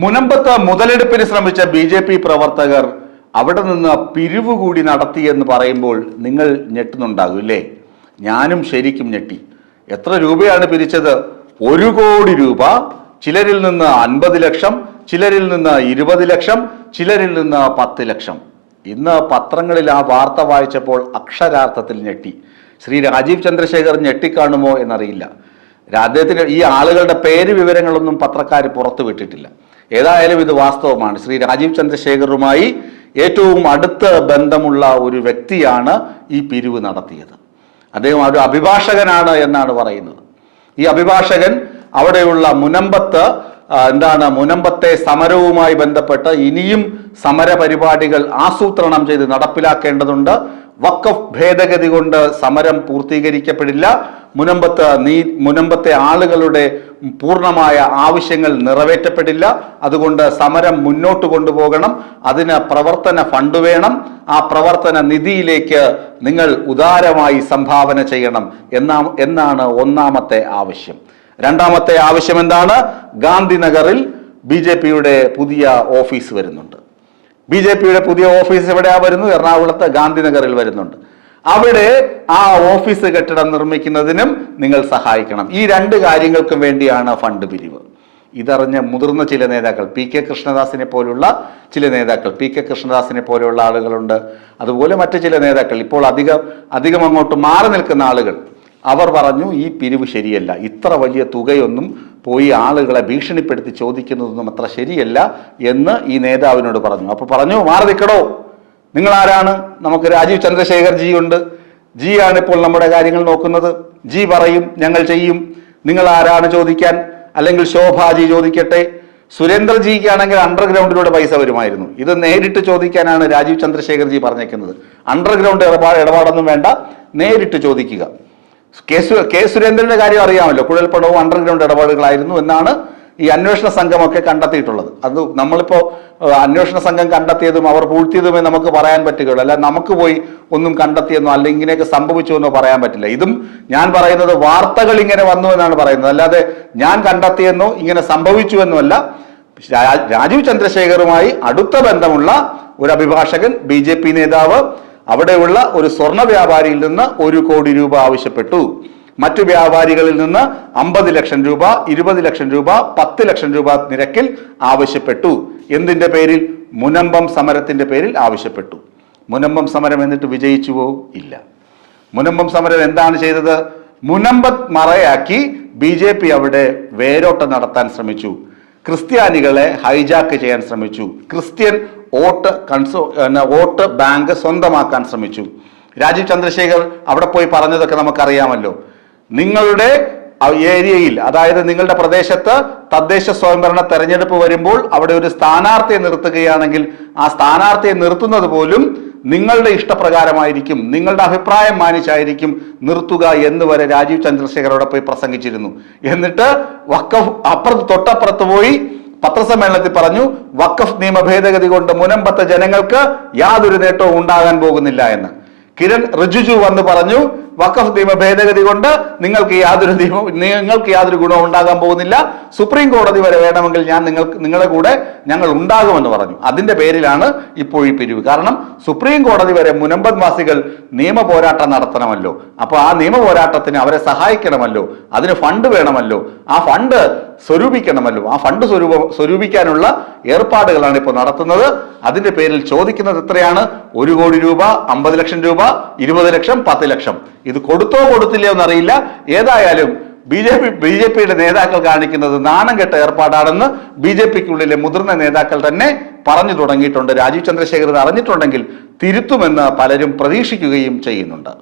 മുനമ്പത്ത് മുതലെടുപ്പിന് ശ്രമിച്ച ബി.ജെ.പി. പ്രവർത്തകർ അവിടെ നിന്ന് പിരിവ് കൂടി നടത്തിയെന്ന് പറയുമ്പോൾ നിങ്ങൾ ഞെട്ടുന്നുണ്ടാകും ഇല്ലേ? ഞാനും ശരിക്കും ഞെട്ടി. എത്ര രൂപയാണ് പിരിച്ചത്? 1 കോടി രൂപ. ചിലരിൽ നിന്ന് 50 ലക്ഷം, ചിലരിൽ നിന്ന് 20 ലക്ഷം, ചിലരിൽ നിന്ന് 10 ലക്ഷം. ഇന്ന് പത്രങ്ങളിൽ ആ വാർത്ത വായിച്ചപ്പോൾ അക്ഷരാർത്ഥത്തിൽ ഞെട്ടി. ശ്രീ രാജീവ് ചന്ദ്രശേഖർ ഞെട്ടിക്കാണുമോ എന്നറിയില്ല. അദ്ദേഹത്തിന് ഈ ആളുകളുടെ പേര് വിവരങ്ങളൊന്നും പത്രക്കാർ പുറത്തു വിട്ടിട്ടില്ല. ഏതായാലും ഇത് വാസ്തവമാണ്. ശ്രീ രാജീവ് ചന്ദ്രശേഖറുമായി ഏറ്റവും അടുത്ത ബന്ധമുള്ള ഒരു വ്യക്തിയാണ് ഈ പിരിവ് നടത്തിയത്. അദ്ദേഹം ഒരു അഭിഭാഷകനാണ് എന്നാണ് പറയുന്നത്. ഈ അഭിഭാഷകൻ അവിടെയുള്ള മുനമ്പത്തെ സമരവുമായി ബന്ധപ്പെട്ട് ഇനിയും സമര പരിപാടികൾ ആസൂത്രണം ചെയ്ത് നടപ്പിലാക്കേണ്ടതുണ്ട്. വഖഫ് ഭേദഗതി കൊണ്ട് സമരം പൂർത്തീകരിക്കപ്പെടില്ല. മുനമ്പത്തെ ആളുകളുടെ പൂർണ്ണമായ ആവശ്യങ്ങൾ നിറവേറ്റപ്പെടില്ല. അതുകൊണ്ട് സമരം മുന്നോട്ട് കൊണ്ടുപോകണം. അതിന് പ്രവർത്തന ഫണ്ട് വേണം. ആ പ്രവർത്തന നിധിയിലേക്ക് നിങ്ങൾ ഉദാരമായി സംഭാവന ചെയ്യണം എന്നാണ് ഒന്നാമത്തെ ആവശ്യം. രണ്ടാമത്തെ ആവശ്യം എന്താണ്? ഗാന്ധിനഗറിൽ ബി.ജെ.പിയുടെ പുതിയ ഓഫീസ് വരുന്നുണ്ട്. ബി.ജെ.പിയുടെ പുതിയ ഓഫീസ് എവിടെയാ വരുന്നു? എറണാകുളത്ത് ഗാന്ധിനഗറിൽ വരുന്നുണ്ട്. അവിടെ ആ ഓഫീസ് കെട്ടിടം നിർമ്മിക്കുന്നതിനും നിങ്ങൾ സഹായിക്കണം. ഈ 2 കാര്യങ്ങൾക്കും വേണ്ടിയാണ് ഫണ്ട് പിരിവ്. ഇതറിഞ്ഞ മുതിർന്ന ചില നേതാക്കൾ, പി.കെ. കൃഷ്ണദാസിനെ പോലുള്ള ചില നേതാക്കൾ, പി.കെ. കൃഷ്ണദാസിനെ പോലെയുള്ള ആളുകളുണ്ട്. അതുപോലെ മറ്റു ചില നേതാക്കൾ, ഇപ്പോൾ അധികം അങ്ങോട്ട് മാറി നിൽക്കുന്ന ആളുകൾ, അവർ പറഞ്ഞു ഈ പിരിവ് ശരിയല്ല, ഇത്ര വലിയ തുകയൊന്നും പോയി ആളുകളെ ഭീഷണിപ്പെടുത്തി ചോദിക്കുന്നതൊന്നും അത്ര ശരിയല്ല എന്ന് ഈ നേതാവിനോട് പറഞ്ഞു. അപ്പൊ പറഞ്ഞു, മാറി നിൽക്കടോ, നിങ്ങൾ ആരാണ്? നമുക്ക് രാജീവ് ചന്ദ്രശേഖർ ജി ഉണ്ട്. ജി ആണ് ഇപ്പോൾ നമ്മുടെ കാര്യങ്ങൾ നോക്കുന്നത്. ജി പറയും, ഞങ്ങൾ ചെയ്യും. നിങ്ങൾ ആരാണ് ചോദിക്കാൻ? അല്ലെങ്കിൽ ശോഭാജി ചോദിക്കട്ടെ. സുരേന്ദ്രജിക്ക് ആണെങ്കിൽ അണ്ടർഗ്രൗണ്ടിലൂടെ പൈസ വരുമായിരുന്നു. ഇത് നേരിട്ട് ചോദിക്കാനാണ് രാജീവ് ചന്ദ്രശേഖർ ജി പറഞ്ഞേക്കുന്നത്. അണ്ടർഗ്രൗണ്ട് ഇടപാടൊന്നും വേണ്ട, നേരിട്ട് ചോദിക്കുക. കെ സുരേന്ദ്രന്റെ കാര്യം അറിയാമല്ലോ, കുഴൽപ്പണവും അണ്ടർഗ്രൗണ്ട് ഇടപാടുകളായിരുന്നു എന്നാണ് ഈ അന്വേഷണ സംഘമൊക്കെ കണ്ടെത്തിയിട്ടുള്ളത്. അത് നമ്മളിപ്പോ അന്വേഷണ സംഘം കണ്ടെത്തിയതും അവർ പൂഴ്ത്തിയതുമേ നമുക്ക് പറയാൻ പറ്റുകയുള്ളൂ. അല്ല നമുക്ക് പോയി ഒന്നും കണ്ടെത്തിയെന്നോ അല്ലെങ്കിൽ ഇങ്ങനെയൊക്കെ സംഭവിച്ചു എന്നോ പറയാൻ പറ്റില്ല. ഇതും ഞാൻ പറയുന്നത് വാർത്തകൾ ഇങ്ങനെ വന്നു എന്നാണ് പറയുന്നത്, അല്ലാതെ ഞാൻ കണ്ടെത്തിയെന്നോ ഇങ്ങനെ സംഭവിച്ചു എന്നുമല്ല. രാജീവ് ചന്ദ്രശേഖറുമായി അടുത്ത ബന്ധമുള്ള ഒരു അഭിഭാഷകൻ, ബി.ജെ.പി. നേതാവ് അവിടെയുള്ള ഒരു സ്വർണ്ണ വ്യാപാരിയിൽ നിന്ന് 1 കോടി രൂപ ആവശ്യപ്പെട്ടു. മറ്റു വ്യാപാരികളിൽ നിന്ന് 50 ലക്ഷം രൂപ, 20 ലക്ഷം രൂപ, 10 ലക്ഷം രൂപ നിരക്കിൽ ആവശ്യപ്പെട്ടു. എന്തിന്റെ പേരിൽ? മുനമ്പം സമരത്തിന്റെ പേരിൽ ആവശ്യപ്പെട്ടു. മുനമ്പം സമരം എന്നിട്ട് വിജയിച്ചുവോ? ഇല്ല. മുനമ്പം സമരം എന്താണ് ചെയ്തത്? മുനമ്പത്ത് മറയാക്കി ബി.ജെ.പി. അവിടെ വേരോട്ടം നടത്താൻ ശ്രമിച്ചു. ക്രിസ്ത്യാനികളെ ഹൈജാക്ക് ചെയ്യാൻ ശ്രമിച്ചു. ക്രിസ്ത്യൻ വോട്ട് ബാങ്ക് സ്വന്തമാക്കാൻ ശ്രമിച്ചു. രാജീവ് ചന്ദ്രശേഖർ അവിടെ പോയി പറഞ്ഞതൊക്കെ നമുക്കറിയാമല്ലോ. നിങ്ങളുടെ ഏരിയയിൽ, അതായത് നിങ്ങളുടെ പ്രദേശത്ത് തദ്ദേശ സ്വയംഭരണ തെരഞ്ഞെടുപ്പ് വരുമ്പോൾ അവിടെ ഒരു സ്ഥാനാർത്ഥിയെ നിർത്തുകയാണെങ്കിൽ ആ സ്ഥാനാർത്ഥിയെ നിർത്തുന്നത് പോലും നിങ്ങളുടെ ഇഷ്ടപ്രകാരമായിരിക്കും, നിങ്ങളുടെ അഭിപ്രായം മാനിച്ചായിരിക്കും നിർത്തുക എന്ന് വരെ രാജീവ് ചന്ദ്രശേഖർ അവിടെ പോയി പ്രസംഗിച്ചിരുന്നു. എന്നിട്ട് വഖഫ് തൊട്ടപ്പുറത്ത് പോയി പത്രസമ്മേളനത്തിൽ പറഞ്ഞു, വഖഫ് നിയമ ഭേദഗതി കൊണ്ട് മുനമ്പത്തെ ജനങ്ങൾക്ക് യാതൊരു നേട്ടവും ഉണ്ടാകാൻ പോകുന്നില്ല എന്ന്. കിരൺ റിജിജു വന്ന് പറഞ്ഞു, വഖഫ് നിയമ ഭേദഗതി കൊണ്ട് നിങ്ങൾക്ക് യാതൊരു ഗുണവും ഉണ്ടാകാൻ പോകുന്നില്ല, സുപ്രീം കോടതി വരെ വേണമെങ്കിൽ നിങ്ങളെ കൂടെ ഞങ്ങൾ ഉണ്ടാകുമെന്ന് പറഞ്ഞു. അതിന്റെ പേരിലാണ് ഇപ്പോൾ ഈ പിരിവ്. കാരണം സുപ്രീം കോടതി വരെ മുനമ്പൻ വാസികൾ നിയമ പോരാട്ടം നടത്തണമല്ലോ. അപ്പൊ ആ നിയമ പോരാട്ടത്തിന് അവരെ സഹായിക്കണമല്ലോ, അതിന് ഫണ്ട് വേണമല്ലോ, ആ ഫണ്ട് സ്വരൂപിക്കണമല്ലോ. ആ ഫണ്ട് സ്വരൂപിക്കാനുള്ള ഏർപ്പാടുകളാണ് ഇപ്പോൾ നടത്തുന്നത്. അതിന്റെ പേരിൽ ചോദിക്കുന്നത് എത്രയാണ്? 1 കോടി രൂപ, 50 ലക്ഷം രൂപ, 20 ലക്ഷം, 10 ലക്ഷം. ഇത് കൊടുത്തോ കൊടുത്തില്ലയോ എന്നറിയില്ല. ഏതായാലും ബി.ജെ.പിയുടെ നേതാക്കൾ കാണിക്കുന്നത് നാണം കെട്ട ഏർപ്പാടാണെന്ന് ബി.ജെ.പിക്കുള്ളിലെ മുതിർന്ന നേതാക്കൾ തന്നെ പറഞ്ഞു തുടങ്ങിയിട്ടുണ്ട്. രാജീവ് ചന്ദ്രശേഖർ അറിഞ്ഞിട്ടുണ്ടെങ്കിൽ തിരുത്തുമെന്ന് പലരും പ്രതീക്ഷിക്കുകയും ചെയ്യുന്നുണ്ട്.